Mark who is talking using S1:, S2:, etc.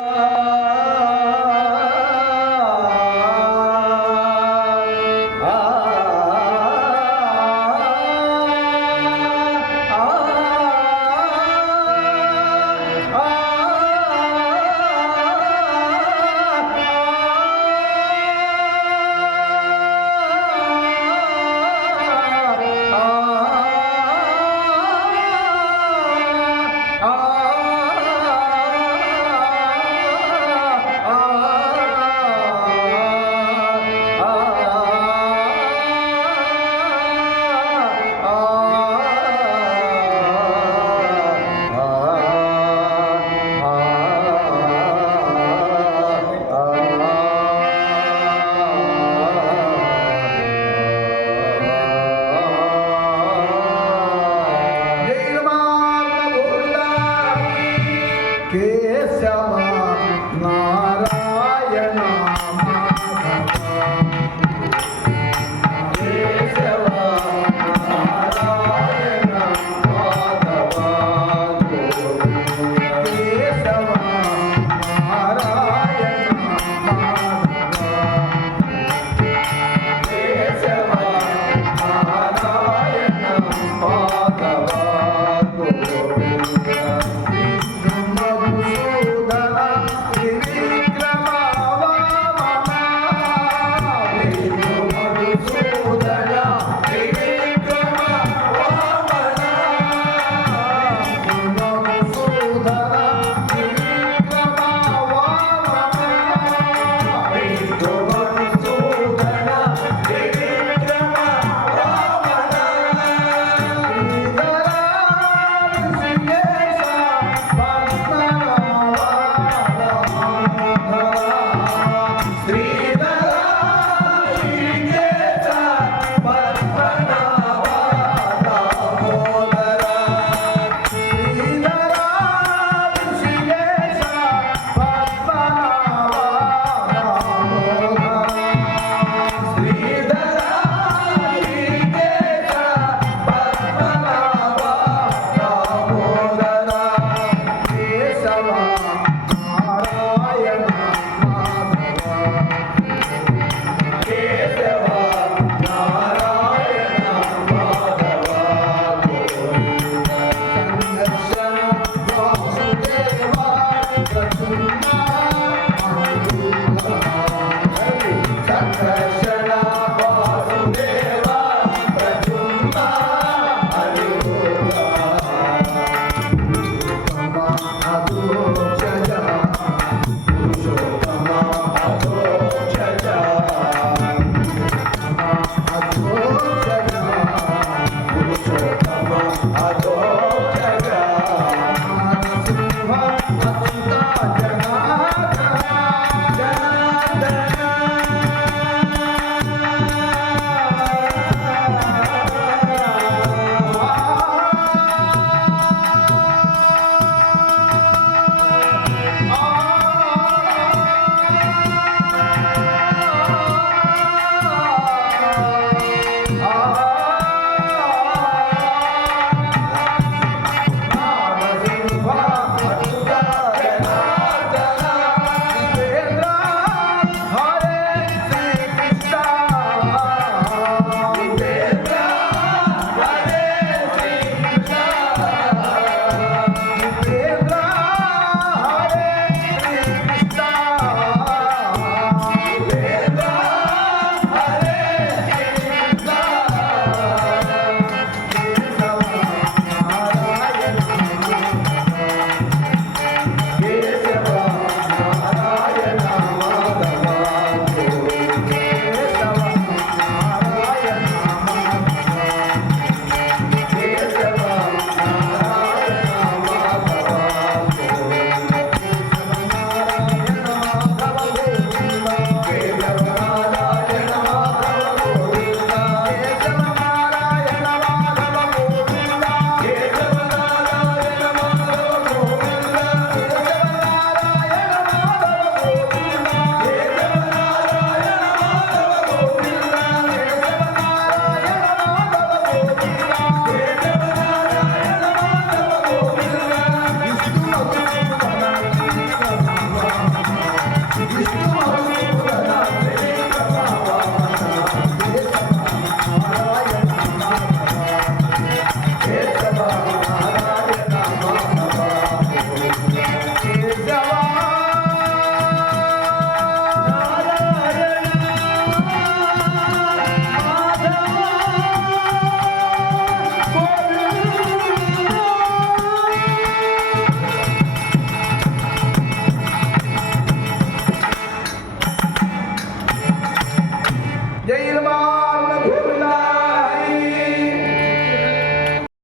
S1: కేశవ